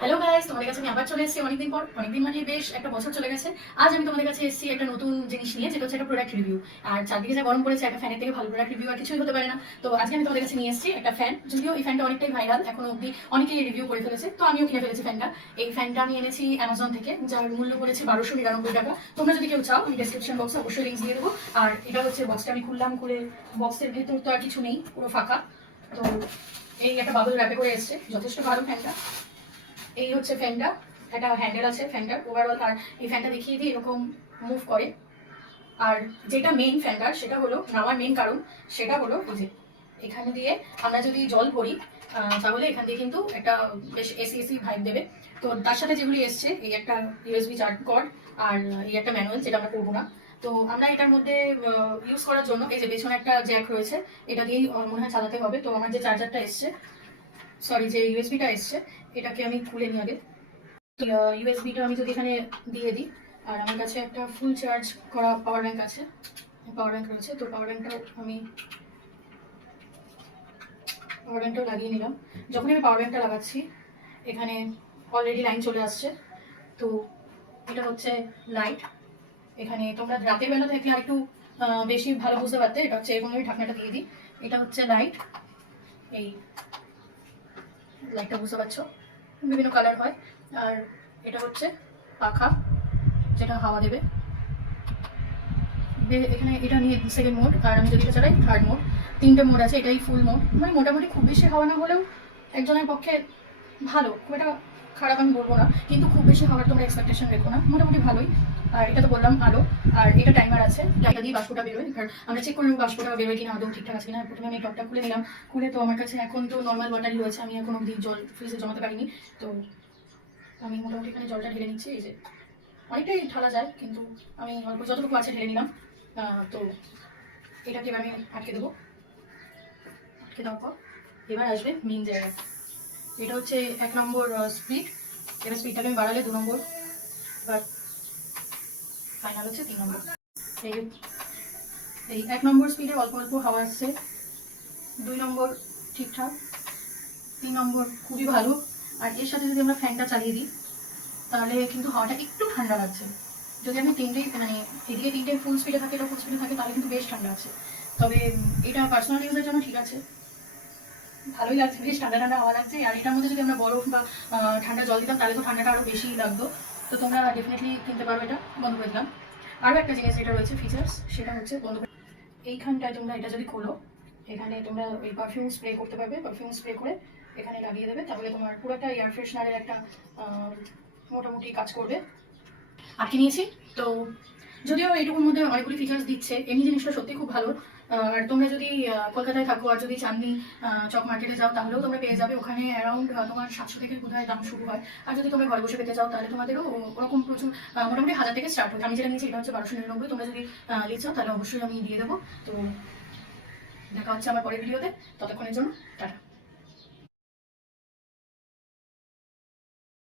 Hello guys তোমাদের কাছে আমি আবার চলে এসেছি অনেকদিন পর, অনেকদিন মানে বেশ একটা বছর চলে গেছে। আজ আমি তোমাদের কাছে এসেছি একটা নতুন জিনিস নিয়ে, যেটা হচ্ছে একটা প্রোডাক্ট রিভিউ আর চারদিকে যা গরম পড়েছে, একটা ফ্যানের থেকে ভালো প্রোডাক্ট রিভিউ আর কিছুই হতে পারে না। তো আজকে আমি তোমাদের কাছে নিয়ে এসেছি একটা ফ্যান যদিও এই ফ্যানটা অনেকটাই ভাইরাল এখন অব্দি অনেকেই রিভিউ করে ফেলেছে, তো আমিও কিনে ফেলেছি ফ্যানটা এই ফ্যানটা আমি এনেছি অ্যামাজন থেকে, যার মূল্য পড়েছে বারোশো নিরানব্বই টাকা। তোমরা যদি কেউ চাও, আমি ডেসক্রিপশন বক্সে অবশ্যই লিঙ্ক দিয়ে দেবো। আর এটা হচ্ছে বক্সটা আমি খুললাম করে বক্সের ভেতর তো আর কিছু নেই, পুরো ফাঁকা। তো এই একটা বাবল র্যাপে করে এসছে, যথেষ্ট ভালো ফ্যানটা এই হচ্ছে ফ্যানটা একটা হ্যান্ডেল আছে ফ্যানটার ওভারঅল আর এই ফ্যানটা দেখিয়ে দিই এরকম মুভ করে। আর যেটা মেইন ফ্যানটার সেটা হলো নেওয়ার মেইন কারণ, সেটা হলো যে, এখানে দিয়ে আমরা যদি জল ভরি তাহলে এখান দিয়ে কিন্তু একটা বেশ এসি এসি ভাইব দেবে। তো তার সাথে যেগুলি এসছে, এই একটা ইউএসবি চার্জ কর্ড আর এই একটা ম্যানুয়াল যেটা আমরা করব না। তো আমরা এটার মধ্যে ইউজ করার জন্য এই যে পেছনে একটা জ্যাক রয়েছে, এটা দিয়েই মনে হয় চালাতে হবে। তো আমার যে চার্জারটা এসছে সরি যে ইউএসবিটা এসছে, এটাকে আমি খুলে নিয়ে আগে। ইউএসবিটা আমি যদি এখানে দিয়ে দিই, আর আমার কাছে একটা ফুল চার্জ করা পাওয়ার ব্যাঙ্ক আছে পাওয়ার ব্যাঙ্ক রয়েছে, তো পাওয়ার ব্যাংকটাও আমি পাওয়ার ব্যাঙ্কটাও লাগিয়ে নিলাম। যখনই আমি পাওয়ার ব্যাঙ্কটা লাগাচ্ছি, এখানে অলরেডি লাইন চলে আসছে, তো এটা হচ্ছে লাইট এখানে তোমরা রাতের বেলা থেকে আর একটু বেশি ভালো বুঝতে পারতে, এটা হচ্ছে এরকম আমি ঢাকনাটা দিয়ে দিই। এটা হচ্ছে লাইট এই লাইটটা বুঝতে পারছ? বিভিন্ন কালার হয়। আর এটা হচ্ছে পাখা, যেটা হাওয়া দেবে। এখানে এটা নিয়ে সেকেন্ড মোড আর আমি যদি এটা চালাই থার্ড মোড তিনটে মোড আছে, এটাই ফুল মোড মানে মোটামুটি খুব বেশি হাওয়া না হলেও একজনের পক্ষে ভালো। খুব একটা খারাপ আমি বলব না, কিন্তু খুব বেশি হওয়ার তোমরা এক্সপেকটেশন রেখো না। মোটামুটি ভালোই। আর এটা তো বললাম আলো আর এটা টাইমার আছে এটা দিয়ে বাষ্পটা বেরোয়। কারণ আমরা চেক করে নেব বাষ্পটা বেরোয় কিনা, আদৌ ঠিকঠাক আছে কিনা। প্রথমে আমি টপটা খুলে নিলাম। খুলে তো আমার কাছে এখন তো নর্মাল ওয়াটারই রয়েছে। আমি এখন অব্দি জল ফ্রিজে জমাতে পারিনি। তো আমি মোটামুটি এখানে জলটা ঢেলে নিচ্ছি, এই যে। অনেকটাই ঢালা যায়, কিন্তু আমি অল্প যতটুকু আছে ঢেলে নিলাম। তো এটাকে এবার আমি আটকে দেবো। আটকে দেওয়ার পর এবার আসবে মেন জায়গা এটা হচ্ছে এক নম্বর স্পিড এটা স্পিডটাকে আমি বাড়ালে দু নম্বর। এবার ফাইনাল হচ্ছে তিন নম্বর। এই এই এক নম্বর স্পিডে অল্প অল্প হাওয়া আসছে। দুই নম্বর ঠিকঠাক, তিন নম্বর খুবই ভালো। আর এর সাথে যদি আমরা ফ্যানটা চালিয়ে দিই, তাহলে কিন্তু হাওয়াটা একটু ঠান্ডা লাগছে। যদি আমি তিনটেই মানে এদিকে তিনটে ফুল স্পিডে থাকে, এটা ফুল স্পিডে থাকে, তাহলে কিন্তু বেশ ঠান্ডা আছে। তবে এটা পার্সোনাল ইউজের জন্য ঠিক আছে। ভালোই লাগছে, বেশ ঠান্ডা ঠান্ডা হওয়া লাগছে। আর এটার মধ্যে যদি আমরা বরফ বা ঠান্ডা জল দিতাম, তাহলে তো ঠান্ডাটা আরও বেশি লাগতো। তো তোমরা ডেফিনেটলি কিনতে পারবে এটা, বন্ধ করে দিলাম। আরও একটা জিনিস যেটা রয়েছে ফিচার্স সেটা হচ্ছে বন্ধ করে এইখানটায় তোমরা এটা যদি খোলো, এখানে তোমরা ওই পারফিউম স্প্রে করতে পারবে পারফিউম স্প্রে করে এখানে লাগিয়ে দেবে, তাহলে তোমার পুরো একটা এয়ার ফ্রেশনারের একটা মোটামুটি কাজ করবে। আটকে নিয়েছি? তো যদিও এইটুকুর মধ্যে অনেকগুলি ফিচার্স দিচ্ছে, এমনি জিনিসটা সত্যি খুব ভালো। আর তোমরা যদি কলকাতায় থাকো আর যদি চাঁদনি চক মার্কেটে যাও, তাহলেও তোমরা পেয়ে যাবে। ওখানে অ্যারাউন্ড তোমার সাতশো থেকে বোধহয় দাম শুরু হয়। আর যদি তোমরা ঘরে বসে পেতে চাও, তাহলে তোমাদেরও ওরকম প্রচুর মোটামুটি হাজার থেকে স্টার্ট হয়। আমি যেটা নিয়েছি, এটা হচ্ছে বারোশো নিরানব্বই। তোমরা যদি লিখছো, তাহলে অবশ্যই আমি দিয়ে দেবো। তো দেখা হচ্ছে আমার পরের ভিডিওতে ততক্ষণের জন্য, টাটা।